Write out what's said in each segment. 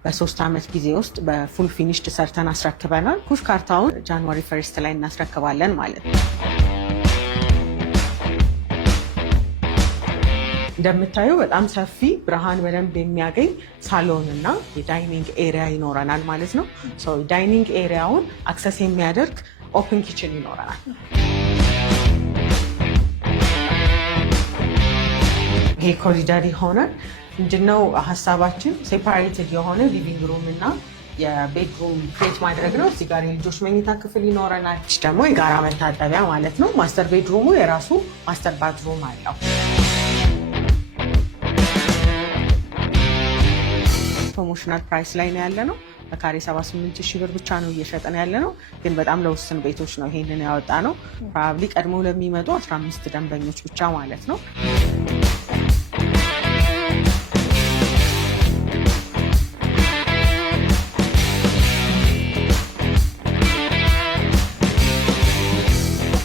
በ3 ዓመት ጊዜ ውስጥ በፉል ፊኒሽድ ሰርተን አስረክበናል። ኩሽ ካርታውን ጃንዋሪ 1 ላይ እናስረክባለን ማለት ነው። እንደምታዩ በጣም ሰፊ ብርሃን በደንብ የሚያገኝ ሳሎን እና የዳይኒንግ ኤሪያ ይኖረናል ማለት ነው። ዳይኒንግ ኤሪያውን አክሰስ የሚያደርግ ኦፕን ኪችን ይኖረናል። ይሄ ኮሪደር ይሆናል። ምንድነው ሀሳባችን? ሴፓሬትድ የሆነ ሊቪንግ ሩም እና የቤድሩም ክሬት ማድረግ ነው። እዚህ ጋር የልጆች መኝታ ክፍል ይኖረናል። ደግሞ የጋራ መታጠቢያ ማለት ነው። ማስተር ቤድሩሙ የራሱ ማስተር ባትሩም አለው። ፕሮሞሽናል ፕራይስ ላይ ነው ያለ ነው። በካሬ 78,000 ብር ብቻ ነው እየሸጠን ያለ ነው። ግን በጣም ለውስን ቤቶች ነው ይሄንን ያወጣ ነው። ፕሮባብሊ ቀድሞ ለሚመጡ 15 ደንበኞች ብቻ ማለት ነው።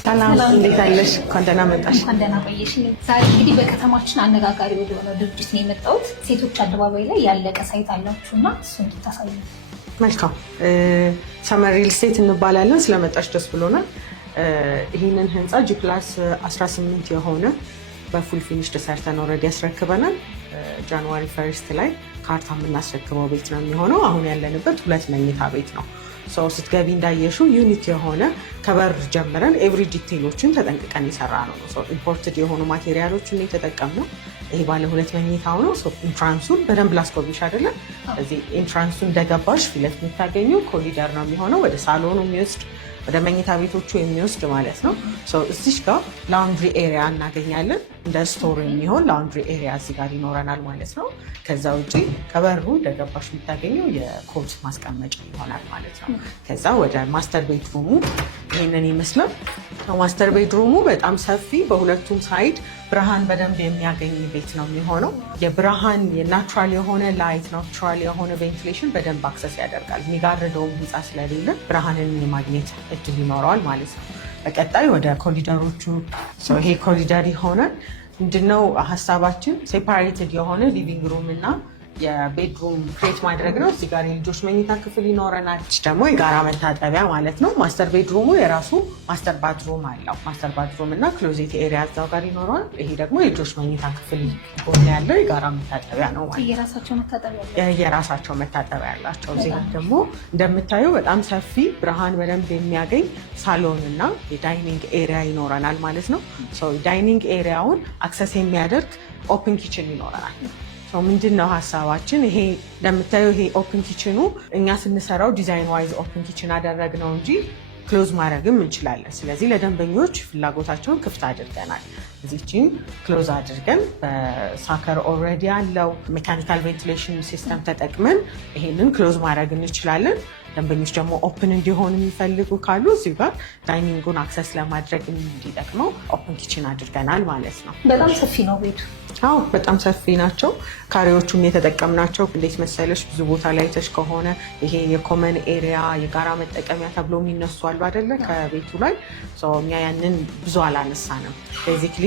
ሰላም፣ እንዴት አለሽ? እንኳን ደህና መጣሽ። እንኳን ደህና ቆየሽ። ዛሬ እንግዲህ በከተማችን አነጋጋሪ ወደሆነ ድርጅት ነው የመጣሁት። ሴቶች አደባባይ ላይ ያለቀ ሳይት አላችሁና እሱ እንድታሳዩ። መልካም። ሰመር ሪል ስቴት እንባላለን። ስለመጣሽ ደስ ብሎናል። ይህንን ህንፃ ጂፕላስ 18 የሆነ በፉል ፊኒሽድ ሰርተን ኦልሬዲ ያስረክበናል። ጃንዋሪ 1 ላይ ካርታ የምናስረክበው ቤት ነው የሚሆነው። አሁን ያለንበት 2 መኝታ ቤት ነው። ስትገቢ እንዳየሽው ዩኒክ የሆነ ከበር ጀምረን ኤቭሪ ዲቴይሎችን ተጠንቅቀን የሰራ ነው። ኢምፖርትድ የሆኑ ማቴሪያሎችን የተጠቀምነው። ይሄ ባለ 2 መኝታው ነው። ኢንትራንሱን በደንብ ላስጎብኝሽ አይደለም። እዚህ ኢንትራንሱ እንደገባሽ ፊት ለፊት የምታገኘው ኮሪደር ነው የሚሆነው፣ ወደ ሳሎኑ የሚወስድ ወደ መኝታ ቤቶቹ የሚወስድ ማለት ነው። እዚች ጋር ላውንድሪ ኤሪያ እናገኛለን። እንደ ስቶር የሚሆን ላውንድሪ ኤሪያ እዚህ ጋር ይኖረናል ማለት ነው። ከዛ ውጭ ከበሩ እንደገባሽ የምታገኘው የኮት ማስቀመጫ ይሆናል ማለት ነው። ከዛ ወደ ማስተር ቤድሩሙ ይህንን ይመስላል። ማስተር ቤድሩሙ በጣም ሰፊ፣ በሁለቱም ሳይድ ብርሃን በደንብ የሚያገኝ ቤት ነው የሚሆነው። የብርሃን የናቹራል የሆነ ላይት፣ ናቹራል የሆነ ቬንቲሌሽን በደንብ አክሰስ ያደርጋል። የሚጋርደውም ህንፃ ስለሌለ ብርሃንን የማግኘት እድል ይኖረዋል ማለት ነው። በቀጣይ ወደ ኮሪደሮቹ፣ ይሄ ኮሪደር ይሆናል። ምንድነው ሀሳባችን? ሴፓሬትድ የሆነ ሊቪንግ ሩም እና የቤድሩም ክሬት ማድረግ ነው። እዚህ ጋር የልጆች መኝታ ክፍል ይኖረናል። ደግሞ የጋራ መታጠቢያ ማለት ነው። ማስተር ቤድሩሙ የራሱ ማስተር ባትሩም አለው። ማስተር ባትሩም እና ክሎዜት ኤሪያ እዛው ጋር ይኖረዋል። ይሄ ደግሞ የልጆች መኝታ ክፍል ጎን ያለው የጋራ መታጠቢያ ነው ማለት ነው። የራሳቸው መታጠቢያ ያላቸው። እዚህ ደግሞ እንደምታየው በጣም ሰፊ ብርሃን በደንብ የሚያገኝ ሳሎን እና የዳይኒንግ ኤሪያ ይኖረናል ማለት ነው። ዳይኒንግ ኤሪያውን አክሰስ የሚያደርግ ኦፕን ኪችን ይኖረናል። ምንድን ነው ሀሳባችን? ይሄ እንደምታየው ይሄ ኦፕን ኪችኑ እኛ ስንሰራው ዲዛይን ዋይዝ ኦፕን ኪችን አደረግ ነው እንጂ ክሎዝ ማድረግም እንችላለን። ስለዚህ ለደንበኞች ፍላጎታቸውን ክፍት አድርገናል። እዚህችን ክሎዝ አድርገን በሳከር ኦልሬዲ ያለው ሜካኒካል ቬንቲሌሽን ሲስተም ተጠቅመን ይሄንን ክሎዝ ማድረግ እንችላለን። ደንበኞች ደግሞ ኦፕን እንዲሆን የሚፈልጉ ካሉ እዚሁ ጋር ዳይኒንጉን አክሰስ ለማድረግ እንዲጠቅመው ኦፕን ኪችን አድርገናል ማለት ነው። በጣም ሰፊ ነው ቤቱ። አዎ በጣም ሰፊ ናቸው። ካሬዎቹም የተጠቀምናቸው እንዴት መሰለሽ፣ ብዙ ቦታ ላይ ተሽ ከሆነ ይሄ የኮመን ኤሪያ የጋራ መጠቀሚያ ተብሎ የሚነሱ አሉ አይደለ? ከቤቱ ላይ እኛ ያንን ብዙ አላነሳንም። ቤዚክሊ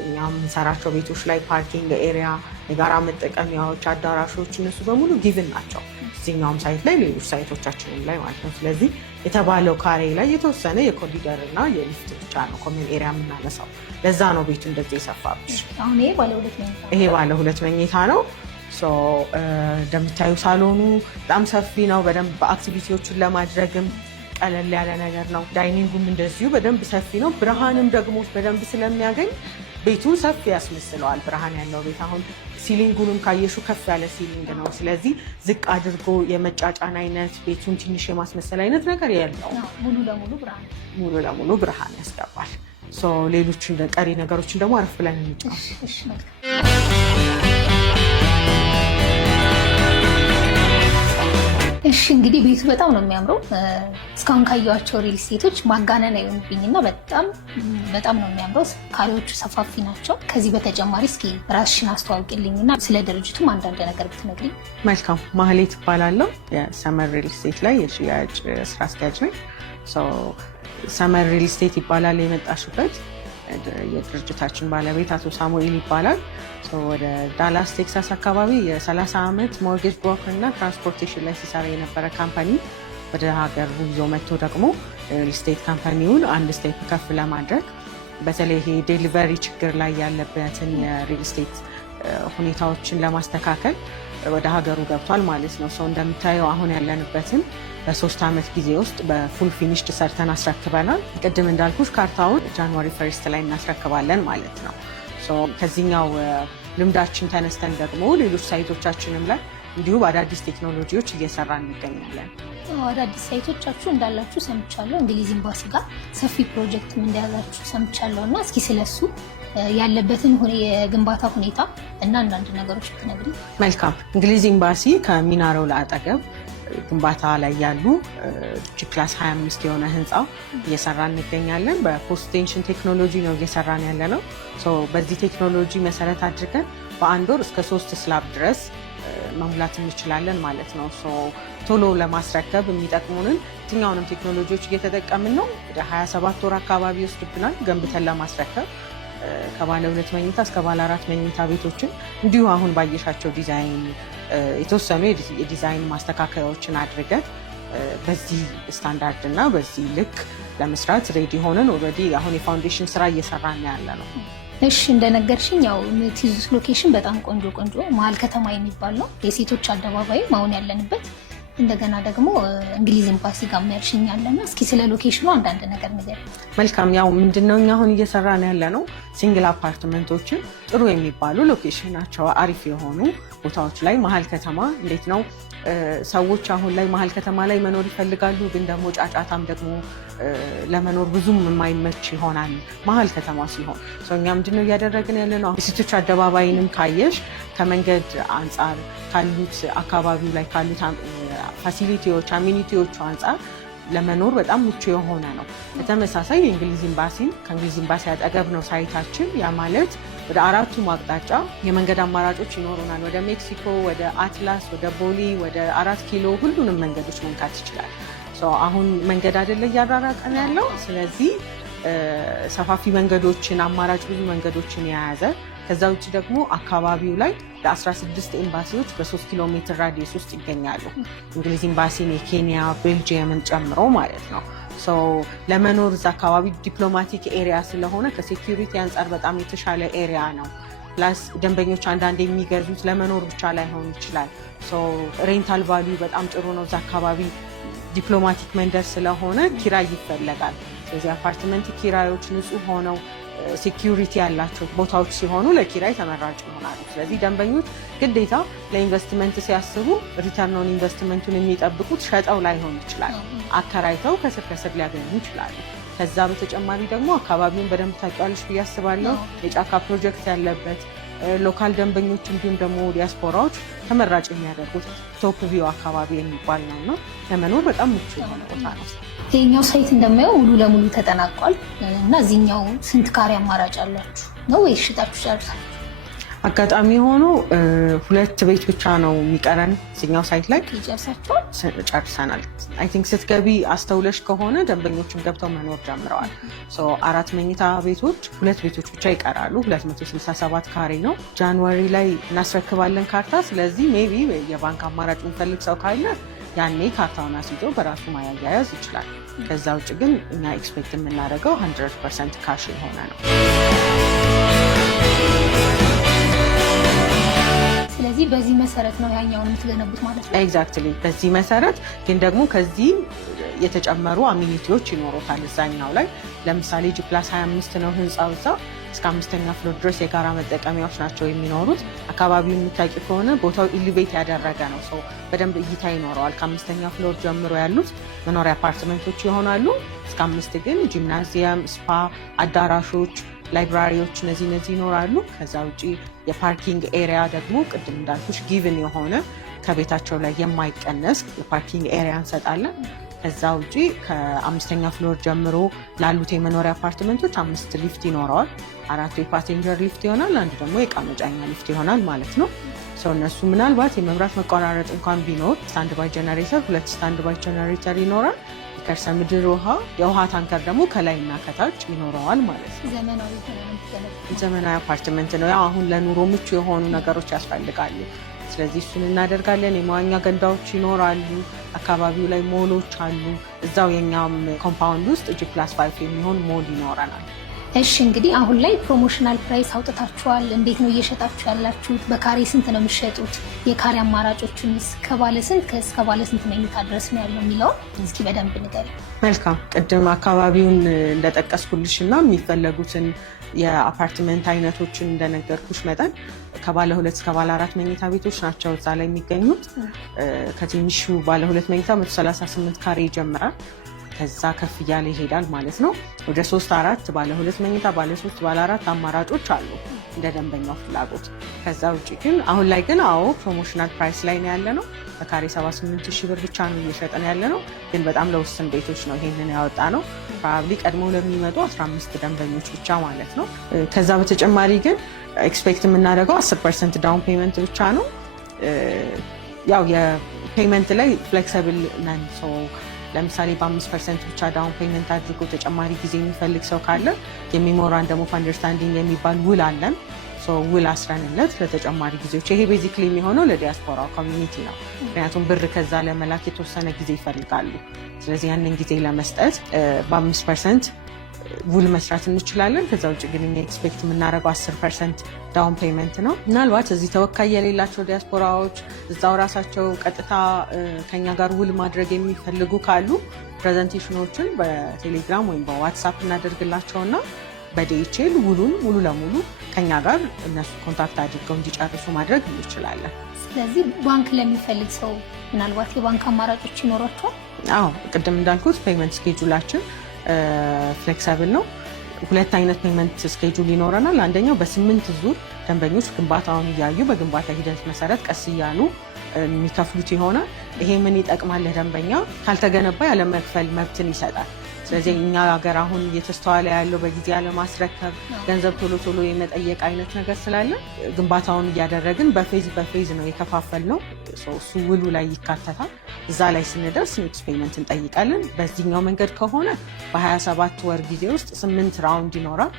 እኛ የምንሰራቸው ቤቶች ላይ ፓርኪንግ ኤሪያ፣ የጋራ መጠቀሚያዎች፣ አዳራሾች እነሱ በሙሉ ጊቭን ናቸው። እዚህኛውም ሳይት ላይ ሌሎች ሳይቶቻችንም ላይ ማለት ነው። ስለዚህ የተባለው ካሬ ላይ የተወሰነ የኮሪደር እና የሊፍት ብቻ ነው ኮመን ኤሪያ የምናነሳው። ለዛ ነው ቤቱ እንደዚህ የሰፋብሽ። ይሄ ባለ 2 መኝታ ነው። እንደምታዩ ሳሎኑ በጣም ሰፊ ነው። በደንብ አክቲቪቲዎችን ለማድረግም ቀለል ያለ ነገር ነው። ዳይኒንጉም እንደዚሁ በደንብ ሰፊ ነው። ብርሃንም ደግሞ በደንብ ስለሚያገኝ ቤቱን ሰፊ ያስመስለዋል። ብርሃን ያለው ቤት አሁን ሲሊንጉንም ካየሹ ከፍ ያለ ሲሊንግ ነው። ስለዚህ ዝቅ አድርጎ የመጫጫን አይነት ቤቱን ትንሽ የማስመሰል አይነት ነገር የለው። ሙሉ ለሙሉ ብርሃን ያስገባል። ሌሎችን ቀሪ ነገሮችን ደግሞ አረፍ ብለን እንጫወት። እሺ እንግዲህ ቤቱ በጣም ነው የሚያምረው። እስካሁን ካየኋቸው ሪል ስቴቶች ማጋነን አይሆንብኝና በጣም ነው የሚያምረው። ካሬዎቹ ሰፋፊ ናቸው። ከዚህ በተጨማሪ እስኪ ራስሽን አስተዋውቂልኝና ስለ ድርጅቱም አንዳንድ ነገር ብትነግሪኝ። መልካም። ማህሌት እባላለሁ። የሰመር ሪል ስቴት ላይ የሽያጭ ስራ አስኪያጅ ነኝ። ሰመር ሪል ስቴት ይባላል የመጣሽበት። የድርጅታችን ባለቤት አቶ ሳሙኤል ይባላል። ወደ ዳላስ ቴክሳስ አካባቢ የ30 ዓመት ሞርጌጅ ብሮከር እና ትራንስፖርቴሽን ላይ ሲሰራ የነበረ ካምፓኒ ወደ ሀገር ይዞ መጥቶ ደግሞ ሪል ስቴት ካምፓኒውን አንድ ስቴፕ ከፍ ለማድረግ በተለይ ይሄ ዴሊቨሪ ችግር ላይ ያለበትን የሪል ስቴት ሁኔታዎችን ለማስተካከል ወደ ሀገሩ ገብቷል ማለት ነው። ሰው እንደምታየው አሁን ያለንበትን በ3 ዓመት ጊዜ ውስጥ በፉል ፊኒሽድ ሰርተን አስረክበናል። ቅድም እንዳልኩሽ ካርታውን ጃንዋሪ 1 ላይ እናስረክባለን ማለት ነው። ከዚህኛው ልምዳችን ተነስተን ደግሞ ሌሎች ሳይቶቻችንም ላይ እንዲሁ በአዳዲስ ቴክኖሎጂዎች እየሰራ እንገኛለን። አዳዲስ ሳይቶቻችሁ እንዳላችሁ ሰምቻለሁ። እንግሊዝ ኤምባሲ ጋር ሰፊ ፕሮጀክት እንደያዛችሁ ሰምቻለሁ እና እስኪ ስለሱ ያለበትን የግንባታ ሁኔታ እና አንዳንድ ነገሮች ብትነግሪኝ። መልካም። እንግሊዝ ኤምባሲ ከሚናረው ለአጠገብ ግንባታ ላይ ያሉ ጂፕላስ 25 የሆነ ህንፃ እየሰራ እንገኛለን። በፖስት ቴንሽን ቴክኖሎጂ ነው እየሰራን ያለ ነው። በዚህ ቴክኖሎጂ መሰረት አድርገን በአንድ ወር እስከ 3 ስላብ ድረስ መሙላት እንችላለን ማለት ነው። ቶሎ ለማስረከብ የሚጠቅሙንን የትኛውንም ቴክኖሎጂዎች እየተጠቀምን ነው። ወደ 27 ወር አካባቢ ይወስድብናል ገንብተን ለማስረከብ ከባለ 2 መኝታ እስከ ባለ 4 መኝታ ቤቶችን እንዲሁ አሁን ባየሻቸው ዲዛይን የተወሰኑ የዲዛይን ማስተካከያዎችን አድርገን በዚህ ስታንዳርድ እና በዚህ ልክ ለመስራት ሬዲ ሆነን ኦልሬዲ አሁን የፋውንዴሽን ስራ እየሰራን ያለ ነው። እሺ እንደነገርሽኝ ያው የምትይዙት ሎኬሽን በጣም ቆንጆ መሀል ከተማ የሚባል ነው። የሴቶች አደባባይም አሁን ያለንበት እንደገና ደግሞ እንግሊዝ ኤምባሲ ጋር የሚያርሽኝ ያለና እስኪ ስለ ሎኬሽኑ አንዳንድ ነገር ንገሪኝ። መልካም። ያው ምንድነው እኛ አሁን እየሰራን ያለ ነው ሲንግል አፓርትመንቶችን ጥሩ የሚባሉ ሎኬሽን ናቸው፣ አሪፍ የሆኑ ቦታዎች ላይ መሀል ከተማ። እንዴት ነው ሰዎች አሁን ላይ መሀል ከተማ ላይ መኖር ይፈልጋሉ፣ ግን ደግሞ ጫጫታም ደግሞ ለመኖር ብዙም የማይመች ይሆናል መሀል ከተማ ሲሆን። እኛ ምንድነው እያደረግን ያለ ነው የሴቶች አደባባይንም ካየሽ ከመንገድ አንጻር ካሉት አካባቢው ላይ ካሉት ፋሲሊቲዎች አሚኒቲዎቹ አንጻር ለመኖር በጣም ምቹ የሆነ ነው። በተመሳሳይ የእንግሊዝ ኤምባሲን ከእንግሊዝ ኤምባሲ አጠገብ ነው ሳይታችን። ያ ማለት ወደ 4ቱም አቅጣጫ የመንገድ አማራጮች ይኖሩናል። ወደ ሜክሲኮ፣ ወደ አትላስ፣ ወደ ቦሌ፣ ወደ 4 ኪሎ ሁሉንም መንገዶች መንካት ይችላል። አሁን መንገድ አይደለ እያራራቀን ያለው። ስለዚህ ሰፋፊ መንገዶችን አማራጭ ብዙ መንገዶችን የያዘ ከዛ ውጭ ደግሞ አካባቢው ላይ ለ16 ኤምባሲዎች በ3 ኪሎ ሜትር ራዲየስ ውስጥ ይገኛሉ። እንግሊዝ ኤምባሲን፣ የኬንያ፣ ቤልጂየምን ጨምሮ ማለት ነው። ለመኖር እዛ አካባቢ ዲፕሎማቲክ ኤሪያ ስለሆነ ከሴኪሪቲ አንጻር በጣም የተሻለ ኤሪያ ነው። ፕላስ ደንበኞች አንዳንድ የሚገዙት ለመኖር ብቻ ላይሆን ይችላል። ሬንታል ቫሊዩ በጣም ጥሩ ነው። እዛ አካባቢ ዲፕሎማቲክ መንደር ስለሆነ ኪራይ ይፈለጋል። ስለዚህ አፓርትመንት ኪራዮች ንጹህ ሆነው ሴኪሪቲ ያላቸው ቦታዎች ሲሆኑ ለኪራይ ተመራጭ ይሆናሉ። ስለዚህ ደንበኞች ግዴታ ለኢንቨስትመንት ሲያስቡ ሪተርን ኦን ኢንቨስትመንቱን የሚጠብቁት ሸጠው ላይሆን ይችላል፣ አከራይተው ከስር ከስር ሊያገኙ ይችላሉ። ከዛ በተጨማሪ ደግሞ አካባቢውን በደንብ ታውቂዋለሽ ብዬ አስባለሁ። የጫካ ፕሮጀክት ያለበት ሎካል ደንበኞች እንዲሁም ደግሞ ዲያስፖራዎች ተመራጭ የሚያደርጉት ቶፕ ቪው አካባቢ የሚባል ነው እና ለመኖር በጣም ምቹ የሆነ ቦታ ነው። ይሄኛው ሳይት እንደማየው ሙሉ ለሙሉ ተጠናቋል እና እዚህኛው ስንት ካሬ አማራጭ አላችሁ ነው ወይስ ሽጣችሁ ጨርሳችሁ? አጋጣሚ ሆኖ 2 ቤት ብቻ ነው የሚቀረን እዚህኛው ሳይት ላይ። ይጨርሳችኋል? ጨርሰናል። አይ ቲንክ ስትገቢ አስተውለሽ ከሆነ ደንበኞችን ገብተው መኖር ጀምረዋል። 4 መኝታ ቤቶች 2 ቤቶች ብቻ ይቀራሉ። 267 ካሬ ነው። ጃንዋሪ ላይ እናስረክባለን ካርታ። ስለዚህ ሜቢ የባንክ አማራጭ የሚፈልግ ሰው ካለ ያኔ ካርታውን አስይዞ በራሱ ማያያዝ ይችላል። ከዛ ውጭ ግን እኛ ኤክስፔክት የምናደርገው 100% ካሽ የሆነ ነው። ስለዚህ በዚህ መሰረት ነው ያኛውን የምትገነቡት ማለት ነው? ኤግዛክትሊ። በዚህ መሰረት ግን ደግሞ ከዚህ የተጨመሩ አሚኒቲዎች ይኖሩታል እዛኛው ላይ። ለምሳሌ ጂፕላስ 25 ነው ህንፃው። እዛ እስከ 5ኛ ፍሎር ድረስ የጋራ መጠቀሚያዎች ናቸው የሚኖሩት። አካባቢው የሚታቂ ከሆነ ቦታው ኢሊቬት ያደረገ ነው። ሰው በደንብ እይታ ይኖረዋል። ከ5ኛ ፍሎር ጀምሮ ያሉት መኖሪያ አፓርትመንቶች ይሆናሉ። እስከ 5 ግን ጂምናዚየም፣ ስፓ፣ አዳራሾች፣ ላይብራሪዎች እነዚህ ይኖራሉ። ከዛ ውጭ የፓርኪንግ ኤሪያ ደግሞ ቅድም እንዳልኩሽ ጊቭን የሆነ ከቤታቸው ላይ የማይቀነስ የፓርኪንግ ኤሪያ እንሰጣለን። ከዛ ውጪ ከ5ኛ ፍሎር ጀምሮ ላሉት የመኖሪያ አፓርትመንቶች 5 ሊፍት ይኖረዋል። 4 የፓሴንጀር ሊፍት ይሆናል፣ አንዱ ደግሞ የዕቃ መጫኛ ሊፍት ይሆናል ማለት ነው። እነሱ ምናልባት የመብራት መቆራረጥ እንኳን ቢኖር ስታንድ ባይ ጀነሬተር 2 ስታንድ ባይ ጀነሬተር ይኖራል። የከርሰ ምድር ውሃ፣ የውሃ ታንከር ደግሞ ከላይና ከታች ይኖረዋል ማለት ነው። ዘመናዊ አፓርትመንት ነው። ያው አሁን ለኑሮ ምቹ የሆኑ ነገሮች ያስፈልጋሉ። ስለዚህ እሱን እናደርጋለን። የመዋኛ ገንዳዎች ይኖራሉ። አካባቢው ላይ ሞሎች አሉ። እዛው የኛም ኮምፓውንድ ውስጥ G+5 የሚሆን ሞል ይኖረናል። እሺ እንግዲህ አሁን ላይ ፕሮሞሽናል ፕራይስ አውጥታችኋል። እንዴት ነው እየሸጣችሁ ያላችሁት? በካሬ ስንት ነው የምትሸጡት? የካሬ አማራጮቹንስ ከባለ ስንት እስከ ባለ ስንት መኝታ ድረስ ነው ያለው የሚለውን እስኪ በደንብ ንገሪኝ። መልካም። ቅድም አካባቢውን እንደጠቀስኩልሽ እና የሚፈለጉትን የአፓርትመንት አይነቶችን እንደነገርኩሽ መጠን ከባለ 2 እስከ ባለ 4 መኝታ ቤቶች ናቸው እዛ ላይ የሚገኙት። ከትንሹ ባለ 2 መኝታ 138 ካሬ ይጀምራል። ከዛ ከፍ እያለ ይሄዳል ማለት ነው። ወደ 3፣ 4 ባለ 2 መኝታ፣ ባለ 3፣ ባለ 4 አማራጮች አሉ እንደ ደንበኛው ፍላጎት። ከዛ ውጭ ግን አሁን ላይ ግን ፕሮሞሽናል ፕራይስ ላይ ነው ያለ ነው። በካሬ 78,000 ብር ብቻ ነው እየሸጠን ያለ ነው። ግን በጣም ለውስን ቤቶች ነው ይሄንን ያወጣ ነው። ፕሮባብሊ ቀድሞ ለሚመጡ 15 ደንበኞች ብቻ ማለት ነው። ከዛ በተጨማሪ ግን ኤክስፔክት የምናደርገው 10% ዳውን ፔመንት ብቻ ነው። ያው የፔመንት ላይ ፍሌክሲብል ነን። ለምሳሌ በ5% ብቻ ዳውን ፔመንት አድርጎ ተጨማሪ ጊዜ የሚፈልግ ሰው ካለ የሜሞራንደም ኦፍ አንደርስታንዲንግ የሚባል ውል አለን። ውል አስረንለት ለተጨማሪ ጊዜዎች። ይሄ ቤዚክሊ የሚሆነው ለዲያስፖራ ኮሚኒቲ ነው። ምክንያቱም ብር ከዛ ለመላክ የተወሰነ ጊዜ ይፈልጋሉ። ስለዚህ ያንን ጊዜ ለመስጠት በ5% ውል መስራት እንችላለን። ከዛ ውጭ ግን እኛ ኤክስፔክት የምናደርገው 10% ዳውን ፔመንት ነው። ምናልባት እዚህ ተወካይ የሌላቸው ዲያስፖራዎች እዛው ራሳቸው ቀጥታ ከኛ ጋር ውል ማድረግ የሚፈልጉ ካሉ ፕሬዘንቴሽኖችን በቴሌግራም ወይም በዋትሳፕ እናደርግላቸውና በዲኤችኤል ውሉን ሙሉ ለሙሉ ከኛ ጋር እነሱ ኮንታክት አድርገው እንዲጨርሱ ማድረግ እንችላለን። ስለዚህ ባንክ ለሚፈልግ ሰው ምናልባት የባንክ አማራጮች ይኖሯቸዋል? አዎ፣ ቅድም እንዳልኩት ፔመንት ስኬጁላችን ፍሌክሲብል ነው። 2 አይነት ፔመንት ስኬጁል ይኖረናል። አንደኛው በ8 ዙር ደንበኞች ግንባታውን እያዩ በግንባታ ሂደት መሰረት ቀስ እያሉ የሚከፍሉት ይሆናል። ይሄ ምን ይጠቅማል? ለደንበኛ ካልተገነባ ያለመክፈል መብትን ይሰጣል። ስለዚህ እኛ ሀገር አሁን እየተስተዋለ ያለው በጊዜ ያለማስረከብ፣ ገንዘብ ቶሎ ቶሎ የመጠየቅ አይነት ነገር ስላለ ግንባታውን እያደረግን በፌዝ ነው የከፋፈል ነው። እሱ ውሉ ላይ ይካተታል። እዛ ላይ ስንደርስ ኔክስት ፔመንት እንጠይቃለን። በዚህኛው መንገድ ከሆነ በ27 ወር ጊዜ ውስጥ 8 ራውንድ ይኖራል።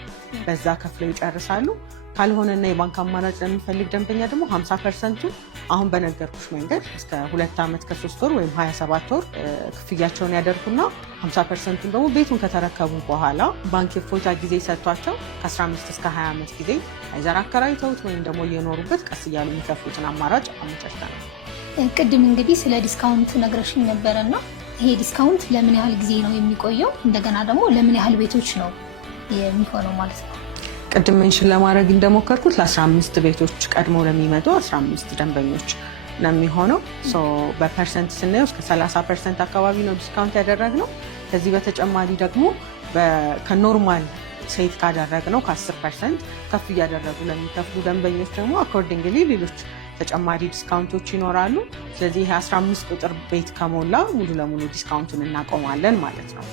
በዛ ከፍለው ይጨርሳሉ። ካልሆነና የባንክ አማራጭ ለሚፈልግ ደንበኛ ደግሞ 50% አሁን በነገርኩሽ መንገድ እስከ 2 ዓመት ከ3 ወር ወይም 27 ወር ክፍያቸውን ያደርጉና 50% ደግሞ ቤቱን ከተረከቡ በኋላ ባንክ የፎታ ጊዜ ሰጥቷቸው ከ15 እስከ 20 ዓመት ጊዜ አይዘር አከራይተውት ወይም ደግሞ እየኖሩበት ቀስ እያሉ የሚከፍሉትን አማራጭ አመቻችተናል። ቅድም እንግዲህ ስለ ዲስካውንት ነግረሽኝ ነበረና ይሄ ዲስካውንት ለምን ያህል ጊዜ ነው የሚቆየው? እንደገና ደግሞ ለምን ያህል ቤቶች ነው የሚሆነው ማለት ነው? ቅድም ሜንሽን ለማድረግ እንደሞከርኩት ለ15 ቤቶች ቀድሞ ለሚመጡ 15 ደንበኞች ነው የሚሆነው። በፐርሰንት ስናየው እስከ 30% አካባቢ ነው ዲስካውንት ያደረግነው። ከዚህ በተጨማሪ ደግሞ ከኖርማል ሴት ካደረግነው ከ10% ከፍ እያደረጉ ለሚከፍሉ ደንበኞች ደግሞ አኮርዲንግሊ ሌሎች ተጨማሪ ዲስካውንቶች ይኖራሉ። ስለዚህ ይሄ 15 ቁጥር ቤት ከሞላ ሙሉ ለሙሉ ዲስካውንቱን እናቆማለን ማለት ነው።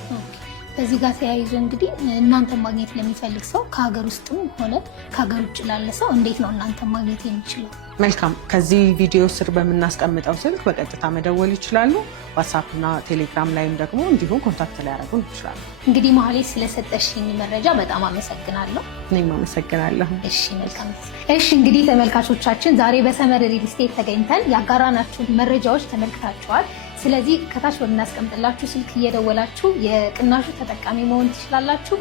በዚህ ጋር ተያይዞ እንግዲህ እናንተ ማግኘት ለሚፈልግ ሰው ከሀገር ውስጥም ሆነ ከሀገር ውጭ ላለ ሰው እንዴት ነው እናንተ ማግኘት የሚችለው? መልካም። ከዚህ ቪዲዮ ስር በምናስቀምጠው ስልክ በቀጥታ መደወል ይችላሉ። ዋትስአፕ እና ቴሌግራም ላይም ደግሞ እንዲሁም ኮንታክት ሊያደርጉን ይችላሉ። እንግዲህ መሀሌት ስለሰጠሽኝ መረጃ በጣም አመሰግናለሁ። እኔም አመሰግናለሁ። እሺ፣ መልካም። እሺ፣ እንግዲህ ተመልካቾቻችን ዛሬ በሰመር ሪል ስቴት ተገኝተን ያጋራናችሁ መረጃዎች ተመልክታችኋል። ስለዚህ ከታች በምናስቀምጥላችሁ ስልክ እየደወላችሁ የቅናሹ ተጠቃሚ መሆን ትችላላችሁ።